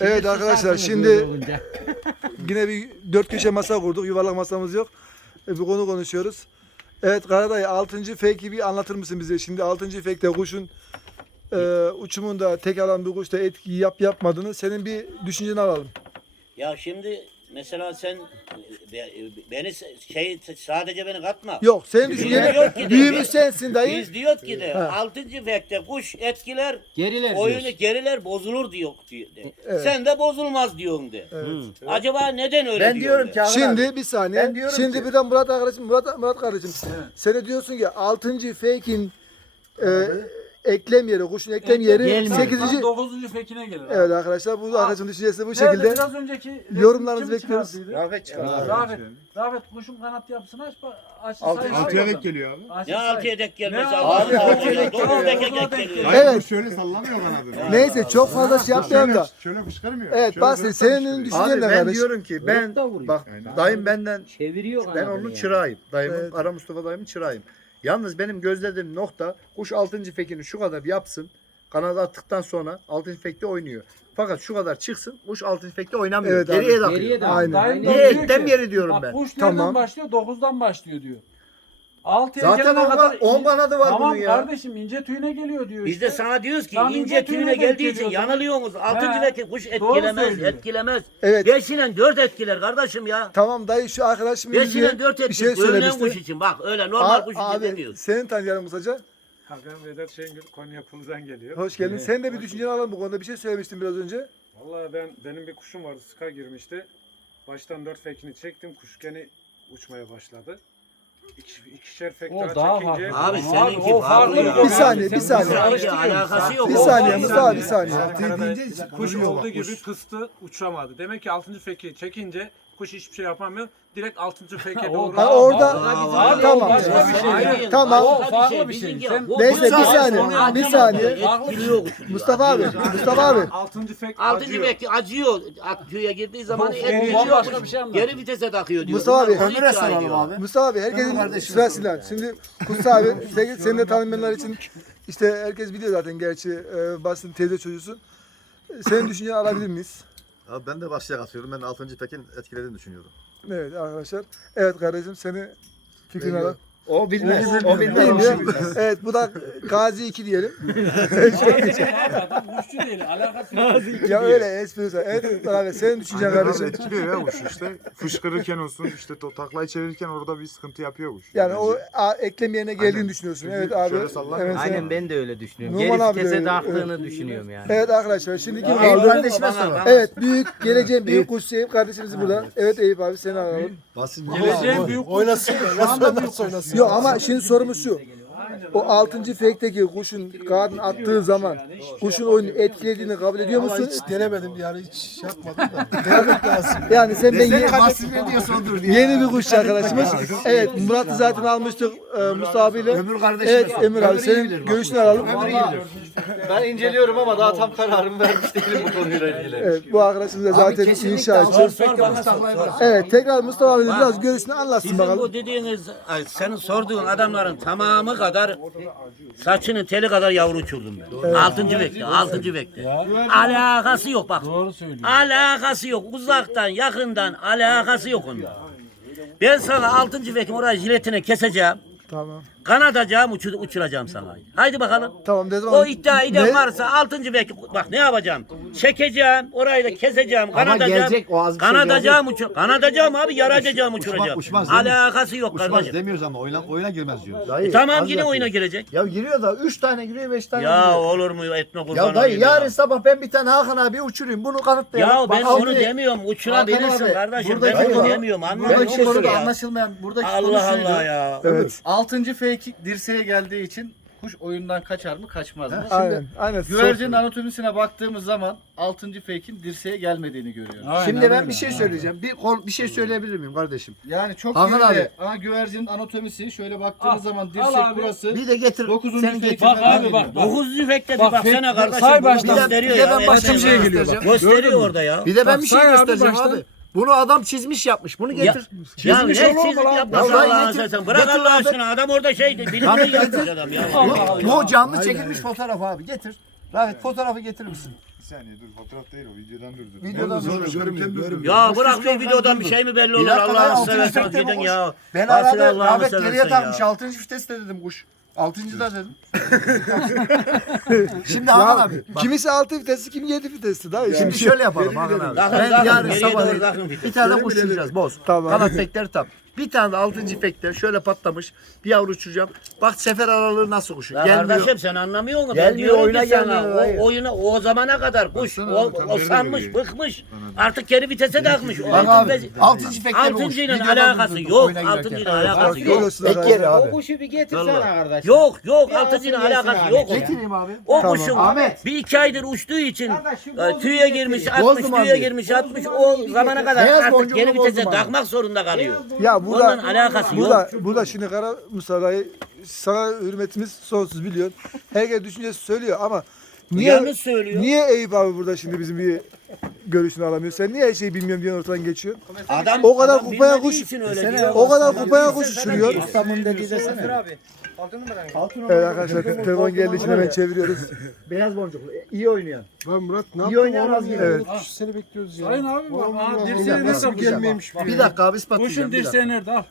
Evet siz arkadaşlar, şimdi-. Yine bir dört köşe masa kurduk. Yuvarlak masamız yok. E, bir konu konuşuyoruz. Evet Karaday 6. fake'i bir anlatır mısın bize? Şimdi 6. fake'te kuşun e, uçumunda tek alan bir kuşta etki yap yapmadığını senin bir düşünceni alalım. Ya şimdi mesela sen be- beni şey sadece beni katma. Yok senin Biz düşünceni diyor ki de- büyümüş sensin dayı. Biz diyor ki de Ha. 6. vekte kuş etkiler Geriler oyunu diyorsun. geriler bozulur diyor. diyor de. Evet. Sen de bozulmaz diyorsun de. Evet. Acaba neden öyle Ben diyorum de? ki Hakan abi, Şimdi bir saniye. Ben diyorum Şimdi ki- birden Murat kardeşim Murat Murat kardeşim. Sen de diyorsun ki 6. fake'in e, eklem yeri, kuşun eklem yeri Gelmiyor. 8. Tam 9. fekine gelir. Evet arkadaşlar bu arkadaşın düşüncesi bu Nerede? şekilde. Biraz önceki Yorumlarınızı bekliyoruz. çıkardıydı? Rafet çıkar. Rafet. Rafet kuşun kanat yapısını aç. bak- aç Altı- say- Altıya denk geliyor abi. Aç, Ne say. altıya denk gelmez Ne abi. Altıya Dokuz geliyor. denk geliyor. Evet. Şöyle sallamıyor kanadını. Neyse çok fazla şey yapmayalım da. Şöyle, fışkırmıyor. Evet Şöyle Basri senin fışkırıyor. düşüncen Abi ne ben kardeş? diyorum ki ben da vuruyor. bak Aynen. dayım benden Çeviriyor ben onun yani. çırağıyım. Dayımın Evet. Kara Mustafa dayımın çırağıyım. Yalnız benim gözlediğim nokta kuş 6. fekini şu kadar yapsın. Kanadı attıktan sonra 6. fekte oynuyor. Fakat şu kadar çıksın kuş 6. fekte oynamıyor. Evet abi. Geriye de Geriye de Aynen. Niye ki, yeri diyorum bak, ben. Kuş Tamam. başlıyor? 9'dan başlıyor diyor. 6'ya Zaten gelene 10 kadar 10 kanadı var Tamam bunun ya. kardeşim ince tüyüne geliyor diyor Biz işte. de sana diyoruz ki Tam ince ince tüyüne tüyüne geldiği için yanılıyorsunuz. Altıncı vekte kuş etkilemez, etkilemez. Evet. Beşinen dört etkiler kardeşim ya. Tamam dayı şu arkadaşım Beşinen dört bir etkiler. şey Görünen kuş söylemişti. için bak öyle normal Abi, kuş için abi demiyoruz. seni tanıyalım kısaca. Hakan Vedat Şengül Konya Pıl'dan geliyor. Hoş geldin. Sen de bir düşünceni alalım bu konuda. Bir şey söylemiştin biraz önce. Vallahi ben benim bir kuşum vardı Ska girmişti. Baştan dört fekini çektim. Kuş gene uçmaya başladı. İki, ikişer fek O daha, daha çekince farklı. Abi seninki o farklı ya. bir Bir saniye, bir saniye. Seninki alakası yok. Bir O saniye farklı. Mustafa bir saniye. kuş olduğu gibi pıstı uçamadı. Demek ki 6. feki çekince kuş hiçbir şey yapamıyor. Direkt 6. feke O doğru. Ha, orada Abi, tamam. başka bir şey. Hayır, Tamam. başka O farklı bir şey. Bizimki- Sen- Neyse, bir saniye, bir saniye. Etkiliyor kuşu. Mustafa abi, Mustafa abi. 6. fek Altıncı acıyor. bekle acıyor. At tüye girdiği zaman etkiliyor. kuş. bir şey. Geri vitese takıyor diyor. Mustafa abi, Bunlar iddia soralım abi. Mustafa abi herkesin sırasıyla. Şimdi Kusta abi sen, seni de tanımayanlar için işte herkes biliyor zaten gerçi e, basın teyze çocuğusun. Senin düşünceni alabilir miyiz? Abi ben de başlığa atıyorum. Ben 6. pekin etkilediğini düşünüyorum. Evet arkadaşlar. Evet kardeşim seni fikrini alalım. O bilmez. O bilmez. Bilmiyor. Evet bu da Gazi 2 diyelim. Adam kuşçu değil. Alakası yok. ya öyle espri var. Evet abi senin düşüncen abi, kardeşim. etkiliyor ya kuş işte. Fışkırırken olsun işte to- taklayı çevirirken orada bir sıkıntı yapıyor kuş. Yani Bence. o a, eklem yerine geldiğini Aynen. düşünüyorsun. Evet abi. şöyle sallar. Evet, sen- Aynen ben de öyle düşünüyorum. Numan Geri abi de vitese öyle, taktığını düşünüyorum yani. Evet arkadaşlar şimdi kim Eyüp kaldı? kardeşime soralım. Evet büyük geleceğin büyük kuş Eyüp kardeşimiz burada. Evet Eyüp abi seni alalım. Basit Geleceğin büyük Oynasın. Büyük kuş. Yok ama şimdi sorumuz şu. O 6. fake'teki kuşun kağıdını attığı zaman kuşun oyunu etkilediğini kabul ediyor musun? Hiç denemedim yani hiç yapmadım da. Denemek lazım. Yani sen ben yeni, Basın ne diyorsa odur diye. yeni bir kuş arkadaşımız. Evet Murat'ı zaten almıştık e, Mustafa abiyle. Ömür kardeşim. Evet Emir abi senin görüşünü alalım. Ben inceliyorum ama daha tam kararımı vermiş değilim bu konuyla ilgili. Evet bu arkadaşımız da zaten inşaatçı. Evet tekrar Mustafa abinin biraz görüşünü anlatsın Sizin bakalım. bu dediğiniz, ay, senin sorduğun adamların tamamı kadar saçının teli kadar yavru uçurdum ben. Altıncı bekle, altıncı bekle. Alakası yok bak. Doğru söylüyor. Alakası yok. Uzaktan, yakından alakası yok onunla. Ben sana altıncı vekim oraya jiletine keseceğim. Tamam. Kanatacağım, uçur, uçuracağım sana. Haydi bakalım. Tamam zaman? O iddia eden Ne? varsa altıncı vekim bak ne yapacağım? Çekeceğim, orayı da keseceğim, kanatacağım. gelecek, o az bir şey kanatacağım, uçur, kanatacağım abi, yaracağım, uçuracağım. uçmaz değil mi? Alakası yok Uçmaz kardeşim. demiyoruz ama oyuna, oyuna girmez diyoruz. Dayı, E tamam az yine yapıyor. oyuna girecek. Ya giriyor da 3 tane giriyor 5 tane Ya giriyor. olur mu etme kurban Ya dayı ya. yarın sabah ben bir tane Hakan abi uçurayım bunu kanıtlayalım. Ya ben Bak, onu demiyorum. Uçurabilirsin Hakan abi, kardeşim. buradaki Ben onu konu- demiyorum. Buradaki Anlamıyorsun konuda ya. anlaşılmayan buradaki konu Allah şuydu. Allah ya. Evet. 6. fake dirseğe geldiği için kuş oyundan kaçar mı kaçmaz mı? Aynen. Aynen. Güvercinin anatomisine baktığımız zaman 6. fake'in dirseğe gelmediğini görüyoruz. Aynen Şimdi ben bir şey söyleyeceğim. Bir kol- bir şey söyleyebilir miyim kardeşim? Yani çok Hakan Hakan abi. Ama güvercinin anatomisi şöyle baktığımız Al, zaman al dirsek abi. burası. Bir de getir. 9. Senin getir. Bak abi bak. bak. Dokuz yüfekte bir Bak, baksana kardeşim. say bunu baştan. Gösteriyor Bir de ya. ben başka bir şey göstereceğim. Gösteriyor orada ya. Bir de ben bir şey abi göstereceğim baştan. abi. Bunu adam çizmiş yapmış. Bunu getir. ya ne Çizmiş olur mu çizim lan? yapmasın Vallahi Allah'ını getir- seversen. Bırak getir Allah abi. aşkına. Adam orada şeydi. Bilimini yapmış adam ya. Bu, bu canlı çekilmiş fotoğraf abi. Getir. Rafet fotoğrafı getirir misin? Bir saniye dur fotoğraf değil o videodan durdur. Videodan dur. Ya bırak bir videodan bir şey mi belli olur Allah'ını seversen gidin ya. Ben Varsın aradım. Allah'ını Rafet geriye seversen takmış. Altıncı viteste dedim kuş. Altıncı da dedim. Şimdi Hakan abi. bak, Kimisi 6 vitesi, kim 7 vitesi dayı. Şimdi Şimdi şöyle yapalım Hakan abi. Ben yarın sabah bir tane kuş uçuracağız boz. Tamam. Kanat bekleri tam. Bir tane de altıncı fekte şöyle patlamış. Bir yavru uçuracağım. Bak sefer aralığı nasıl kuşu. Ya Gelmiyor. kardeşim sen anlamıyor musun? Ben Gelmiyor, diyorum oyuna ki sana gelmiyor, o oyuna o zamana kadar kuş Baksana o, abi, o sanmış, bıkmış. Artık geri vitese takmış. O Bak altın abi altıncı kuş. Altıncıyla alakası yok. Altıncıyla alakası yok. Ek yeri abi. kuşu bir getirsene Vallahi. kardeş. Yok yok altıncıyla alsın alakası yok. onun. Getireyim abi. O kuşun Ahmet. bir iki aydır uçtuğu için Kardeş, şu e, bozumu tüye getir girmiş. 60 Bozdum tüye abi. girmiş 60 o zamana kadar Beyaz artık boncuğunu geri vitese bozdum abi. takmak zorunda kalıyor. Ya burada Ondan alakası burada, yok. burada şimdi Kara Musa dayı sana hürmetimiz sonsuz biliyorsun. Herkes düşüncesi söylüyor ama niye Yanlış söylüyor. niye Eyüp abi burada şimdi bizim bir görüşünü alamıyor? Sen niye her şeyi bilmiyorum diye ortadan geçiyor? Adam O kadar adam kupaya bilmediği kuş- için öyle diyor. O kadar kupaya kuş uçuruyor. İstanbul'un dediği desene. Evet arkadaşlar te- telefon geldiği için hemen çeviriyoruz. Beyaz boncuklu. iyi oynayan. Lan Murat ne İyi oynayan az geliyor. Evet. Seni bekliyoruz ya. Sayın abi bak. Aa, dirseği Nasıl kuşun? gelmeymiş Bir dakika abi Kuşun ispatlayacağım. Bir dakika. dirseği nerede? Al.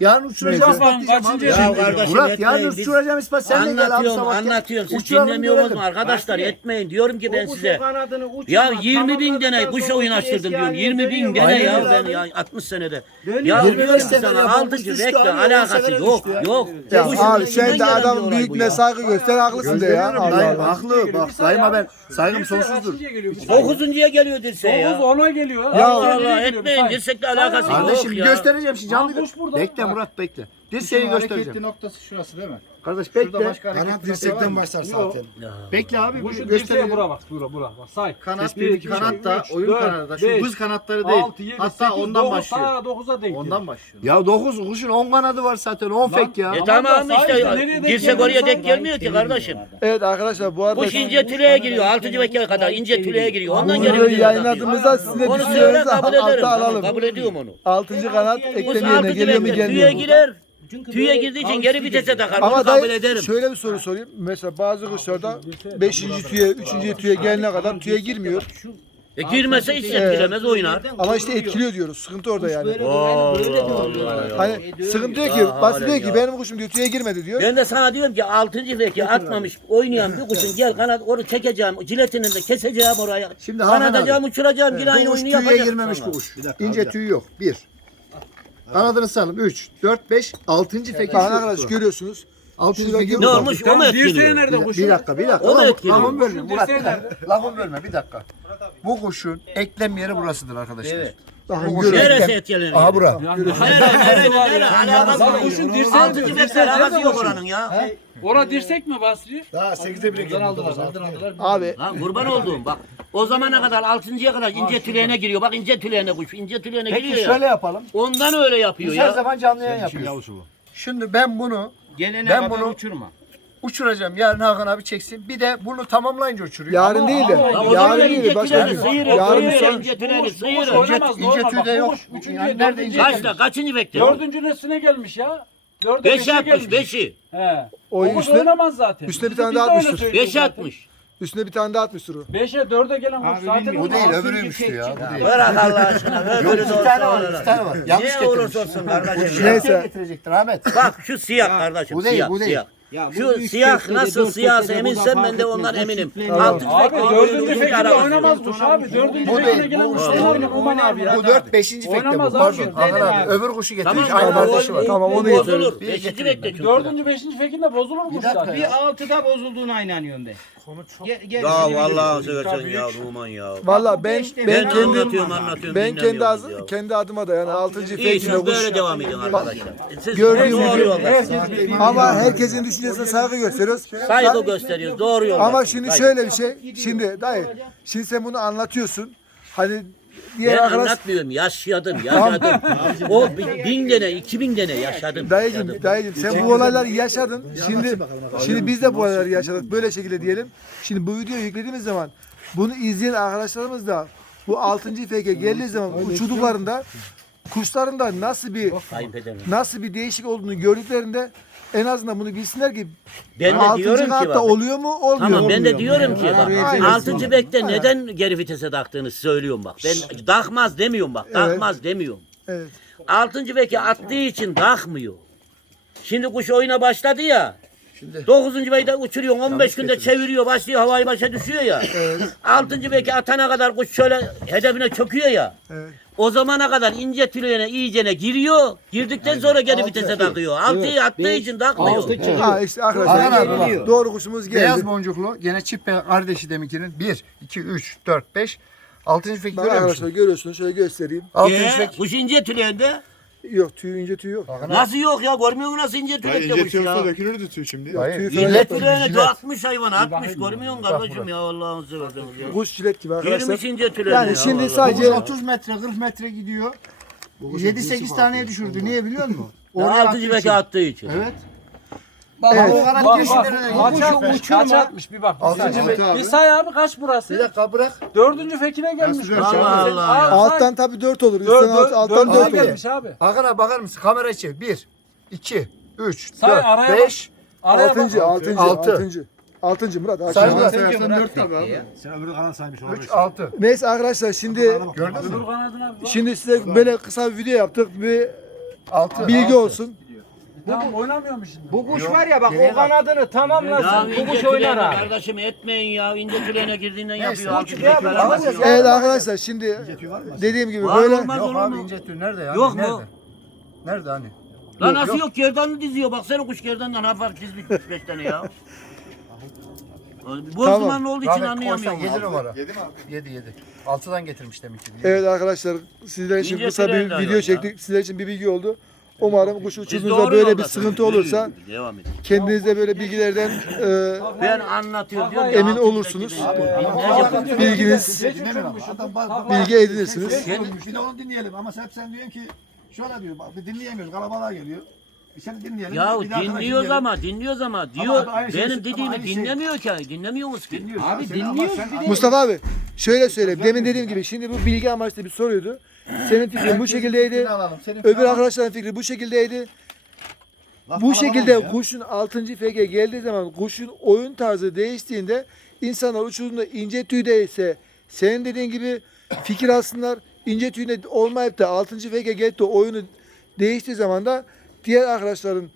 Yarın uçuracağım ispatlayacağım abi. Ya yaşında? kardeşim Murat etmeyin. yarın Biz uçuracağım ispat. Sen de gel abi anlatıyorum, sabah. anlatıyorum. Siz Uçuralım, dinlemiyorsunuz mu görelim. arkadaşlar? Etmeyin. Diyorum ki ben size. Ya 20 bin tane kuş oynaştırdım eski diyorum. haline 20 bin dönüyor. tane Aynen ya ben ya 60 senede. Dönüyor. Ya Yirmi diyorum ki sana yapan altıncı alakası yok. ya. Yok. Ya abi sen de gelen bir adamın olay bu büyüklüğüne ya. saygı göster haklısın de ya. Gözlemiyorum Allah dayım Allah. haklı bak dayıma ben saygım sonsuzdur. Dokuzuncuya geliyor Dokuz ya. ona geliyor. Ya Allah Allah etmeyin dirsekle alakası yok Kardeşim ya. göstereceğim şimdi canlı. Lan kuş burada. Bekle Murat bekle. Dirseği göstereceğim. noktası şurası değil mi? Kardeş bekle. Kanat dirsekten başlar zaten. Bekle abi bu dirseğe göstereceğim. bura bak. Bura bura bak. Say. Kanat, Bir, iki, kanat da üç, oyun dört, kanadı da şu beş, buz kanatları değil. 6, 7, Hatta 8, ondan 9, başlıyor. ta 9'a denk Ondan başlıyor. Ya 9 kuşun 10 kanadı var zaten 10 fek ya. E tamam Say, işte nereye denk dirsek geliyor? oraya denk gelmiyor ki kardeşim. Evet arkadaşlar bu arada Kuş ince tüleye giriyor. Altıncı vekile kadar ince tüleye giriyor. Ondan bu geri videoyu yayınladığımızda sizin de Onu söyle düşüncelerinizi kabul ederim. altta Tamam, alalım. kabul ediyorum onu. Altıncı kanat Kuş eklemeyene altıncı geliyor mu vekile gelmiyor tüye mu? girer. Tüye girdiği için geri vitese takar. Onu Ama kabul dayı ederim. şöyle bir soru sorayım. Mesela bazı kuşlarda 5. tüye, 3. tüye gelene kadar tüye girmiyor. E girmese hiç etkilemez oynar. Ama işte etkiliyor diyoruz. Sıkıntı orada yani. Allah ya. Hani sıkıntı diyor ki, basit diyor ki ya. benim kuşum diyor tüye girmedi diyor. Ben de sana diyorum ki 6. veki atmamış oynayan bir kuşun gel kanat onu çekeceğim ciletini de keseceğim oraya. Şimdi Hakan Kanatacağım uçuracağım yine Bu aynı kuş oyunu tüye yapacağım. girmemiş bu kuş. İnce tüy yok. 1. Kanadını salım 3, 4, 5, 6. fek. Bak arkadaş görüyorsunuz. 6. Şurada fek. gibi- Ne olmuş o mu etkiliyor? nerede Bir, kuşun? bir dakika bir dakika. O da Lafı- etkiliyor. Lafımı bölme Murat. dirseği nerede? Lafımı bölme bir dakika. Bu kuşun eklem yeri burasıdır arkadaşlar. Bakın Bu görün. Neresi etkileniyor? Aha bura. Yani Nere nere nere alakası yok. kuşun dirseği dirseği alakası nerede yok kuşun? oranın ya. Ora dirsek mi Basri? Daha 8'de bile geldi. aldılar, aldın aldılar. Abi Lan kurban olduğum bak. O zamana kadar altıncıya kadar ince tüleyene giriyor. Bak ince tüleyene kuş. ince tüleyene Peki giriyor ya. şöyle yapalım. Ondan öyle yapıyor Biz her ya. zaman canlı yayın yapıyoruz. Şimdi ben bunu Gelene Ben kadar bunu- uçurma. Uçuracağım. Yarın Hakan abi çeksin. Bir de bunu tamamlayınca uçuruyor. yarın değil de. Yarın değil de ince başka gün. Yarın sonra. ince Kuş sıyırır. ince normal. tüy de Bak, yok. Yani nerede ince- Kaçta? Kaçıncı bekle? Dördüncü nesine gelmiş ya. Dörde Beşe beşe atmış. gelmiş. Beşi. He. O kuş üstüne, oynamaz zaten. üstüne bir Biz tane de daha öyle atmıştır. söylüyoruz Beşe zaten. atmış. üstüne bir tane daha atmıştır o. Beşe dörde gelen kuş zaten Bu değil oynamaz. öbürüymüş ya. Bu değil. Bırak Allah aşkına. Yok Öbürü de iki tane var. iki tane var. Yanlış getirmiş. olursa olsun kardeşim. Neyse. Neyse. getirecektir Ahmet. Bak şu siyah kardeşim. Bu değil, siyah, bu değil. siyah. Ya bu Şu siyah nasıl dört de eminsen ben de ondan eminim. Altıncı Abi bekle, dördüncü arabası oynamaz kuş abi. Dördüncü değil, gelen kuş oynamaz Numan abi ya. Bu 4 5. fekte bu. Oynamaz Pardon. abi. Hakan abi öbür kuşu getirmiş. Tamam Aynı kardeşi var. Tamam, onu. Bir Beşinci ben. çünkü. Dördüncü, beşinci fekinde bozulur kuş zaten. Bir altıda bozulduğuna inanıyorum ben. Gel, gel, Ya vallahi seversen ya Numan ya. Valla ben ben kendim anlatıyorum anlatıyorum. ben kendi kendi adıma da yani 6. İyi fekine siz kuş. böyle devam edin arkadaşlar. Siz Gördüğüm doğru gibi-. Ama herkesin düşüncesine saygı gösteriyoruz. Saygı gösteriyoruz. Doğru yoldasınız. Ama şimdi Saygı. şöyle bir şey. Şimdi dayı, şimdi sen bunu anlatıyorsun. Hani diğer Ben arkadaş anlatmıyorum. Yaşadım, yaşadım. o bi- bin dene, iki bin dene yaşadım. Yaşadım. dayıcım sen bu olayları yaşadın. Şimdi şimdi biz de bu olayları yaşadık. Böyle şekilde diyelim. Şimdi bu videoyu yüklediğimiz zaman bunu izleyen arkadaşlarımız da bu 6. FK geldiği zaman uçurduklarında kuşların da nasıl bir Kayınpederim. nasıl bir değişik olduğunu gördüklerinde en azından bunu bilsinler ki Ben de 6. diyorum ki katta bak. oluyor mu olmuyor Tamam ben de diyorum ki bak. Aynen. Altıncı bekte neden geri vitese taktığını söylüyorum bak. Ben takmaz demiyorum bak. Takmaz demiyorum. Evet. Altıncı beki attığı için takmıyor. Şimdi kuş oyuna başladı ya. Dokuzuncu beyde uçuruyor, 15 günde çeviriyor, başlıyor, havayı başa düşüyor ya. Altıncı beki atana kadar kuş şöyle hedefine çöküyor ya. Evet. O zamana kadar ince tüleyene iyicene giriyor. Girdikten sonra geri vitese takıyor. Altıyı attığı için takmıyor. Ha işte arkadaşlar Hakan abi bak. doğru kuşumuz geldi. Beyaz boncuklu gene çift be- kardeşi deminkinin 1, 2, 3, 4, 5. 6. fek Bak görüyor arkadaşlar musun? görüyorsunuz şöyle göstereyim. 6. Ee, fek. kuş ince tüleyende. Yok tüy ince tüy yok. Nasıl yok ya? Görmüyor musun nasıl ince Ya tülekte ince tüyolsa ya? dökülürdü tüy şimdi. Yok, Hayır, tüy jilet falan Jilet yok. tüleyene jilet. 60 hayvan 60 görmüyor musun kardeşim ya Allah'ını seversen ya. Kuş jilet gibi arkadaşlar. Girmiş ince tüleyene Yani ya şimdi vallahi. sadece 30 metre 40 metre gidiyor. 7-8 taneye düşürdü. Niye biliyor musun? Ya Oraya attığı için. attığı için. Evet. Bak Evet. o Bak bak. Kaç atmış, kaç atmış bir bak. Bir Altıncı fek abi. Bir say abi kaç Bir burası? dakika bırak. Dördüncü fekine gelmiş. size Allah Allah ya. alttan tabii 4 olur. Dört, Üstten alt, dört, alttan dördüncü 4 olur. gelmiş abi. Hakan abi bakar mısın? Kamera çevir. 1, 2, 3, Say, 4, araya 5. Araya bak. Altıncı, altıncı, Altı. altıncı. Altıncı Murat. aç. Sayılar. Sayarsan 4 tabii abi. 3, 6. Neyse arkadaşlar şimdi Gördün mü? Dur kanadına bir bak. şimdi size böyle kısa bir video yaptık. Bir 6. bilgi olsun. Tamam oynamıyor mu şimdi? Bu kuş var ya bak o kanadını tamamlasın. Bu kuş oynar abi. kardeşim etmeyin ya. İnce tüleyene girdiğinden Neyse, yapıyor. beki abi, falan. Evet arkadaşlar şimdi dediğim gibi Var böyle olmaz Yok olur abi mu? ince tüy nerede ya? Yok mu? nerede? Nerede hani? Lan nasıl yok gerdanını diziyor. Baksana kuş gerdandan hafif dizmiş 3-5 tane ya. Bu Tamam. zaman olduğu için Rahmet anlayamıyorum. koysan 7 abi. numara. 7 mi abi? 7 7. 6'dan getirmiş demek ki. evet arkadaşlar sizler için İnce kısa bir video ya. çektik. Sizler için bir bilgi oldu. Umarım kuş doğru böyle bir sıkıntı olursa Devam edin. kendinizde böyle bilgilerden e, Ben anlatıyorum diyor. Emin olursunuz. bilginiz bilgi edinirsiniz. Bir de onu dinleyelim ama sen, sen diyorsun ki şöyle diyor bak bir dinleyemiyoruz kalabalığa geliyor. Bir seni dinleyelim. Ya bir de arkadaş dinliyoruz dinleyelim. ama dinliyoruz ama diyor abi aynı şey- benim ama dediğimi aynı şey- dinlemiyor ki. Dinlemiyor musun ki? Dinliyoruz Abi seni ama dinliyoruz sen-. Mustafa abi şöyle söyle. Demin dediğim gibi şimdi bu bilgi amaçlı bir soruydu. Senin fikrin bu şekildeydi. Fikrini alalım, senin Öbür arkadaşların fikri bu şekildeydi. Laf Bu şekilde kuşun 6. FG geldiği zaman kuşun oyun tarzı değiştiğinde insanlar uçurduğunda ince tüyde ise senin dediğin gibi fikir alsınlar. İnce tüyde olmayıp da 6. FG geldi de oyunu değiştiği zaman da diğer arkadaşların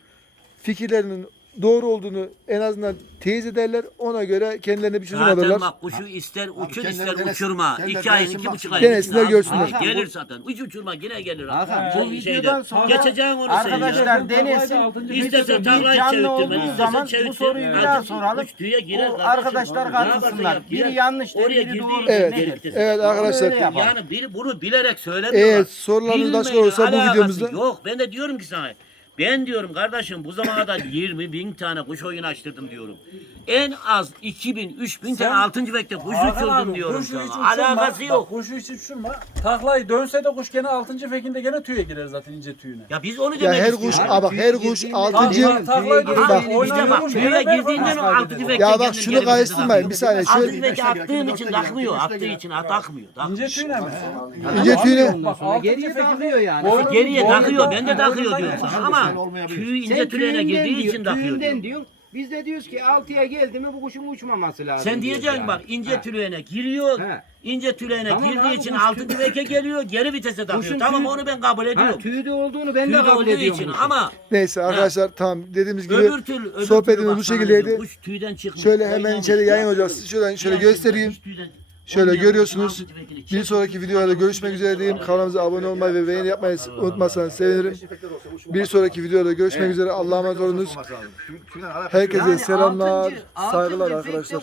fikirlerinin doğru olduğunu en azından teyit ederler. Ona göre kendilerine bir çözüm Zaten alırlar. bak kuşu ister uçur kendileri ister denesin- uçurma. kendileri İki ay, denesin iki buçuk bak. ay. Denesinler, içinde görsünler. Hakan, Gelir zaten. Uç uçurma yine gelir. Hakan, Şey- bu videodan şeyden. sonra Geçeceğin onu sen ya. Arkadaşlar denesin. İstersen Bir tarlayı canlı çevirtme. olduğu istersen zaman bu soruyu bir daha soralım. Uç tüye girer. O kardeşim. arkadaşlar Ne yaparsan katılsınlar. yap, Biri yanlış der, Oraya biri girdiği doğru der. Evet. Nedir? Evet arkadaşlar. Öyle yapalım. Yani biri bunu bilerek söylemiyor. Evet sorularınız başka Bilmeyin, olursa bu alakası videomuzda Yok ben de diyorum ki sana. Ben diyorum kardeşim bu zamana kadar 20 bin tane kuş oyunu açtırdım diyorum. En az 2000, 3000 tane Sen- altıncı bekle kuş Hakan uçurdum abi, diyorum kuşu hiç sana. uçurma. Alakası Bak, yok. kuşu hiç uçurma. Taklayı dönse de kuş gene 6. fekinde gene tüye girer zaten ince tüyüne. Ya biz onu ya demek her istiyoruz. kuş aa bak her kuş 6. Tak- taklayı Bak, dönse Bak, işte oynayan bak kuş şuraya gene ben girdiğinde mi falan altıncı bekle Ya bak şunu karıştırmayın bir saniye. Şöyle Altıncı bekle attığım için takmıyor. Attığı için takmıyor. İnce takmıyor. tüyüne mi? ince tüyüne Bak, Sonra altıncı geriye fekinde- takıyor yani. Boynun- Geriye boynundan- takıyor. Ben de takıyor diyorum sana ama tüy ince tülene girdiği diyor, için takıyor. tüyünden diyorum. diyorsun. Biz de diyoruz ki 6'ya geldi mi bu kuşun uçmaması lazım. Sen diyoruz diyeceksin yani. bak ince Ha. giriyor. He. ince tüleyene Tamam girdiği abi, için kuş altıncı beke geliyor. Geri vitese takıyor. Kuşun Tamam tüy- onu ben kabul Ha, ediyorum. tüyde olduğunu ben de Tüyde kabul olduğu ediyorum. için kuşun. ama Neyse arkadaşlar tamam dediğimiz gibi öbür türlü öbür sohbetimiz bu şekildeydi. Kuş tüyden çıkmış. Şöyle hemen oynamış içeri yayın ya. hocası şuradan şöyle göstereyim. kuş tüyden- Şöyle görüyorsunuz. Bir sonraki videolarda görüşmek üzere diyeyim. Kanalımıza abone olmayı ve beğeni yapmayı unutmazsanız sevinirim. Bir sonraki videoda görüşmek üzere. Allah'a emanet olunuz. Herkese selamlar, saygılar arkadaşlar.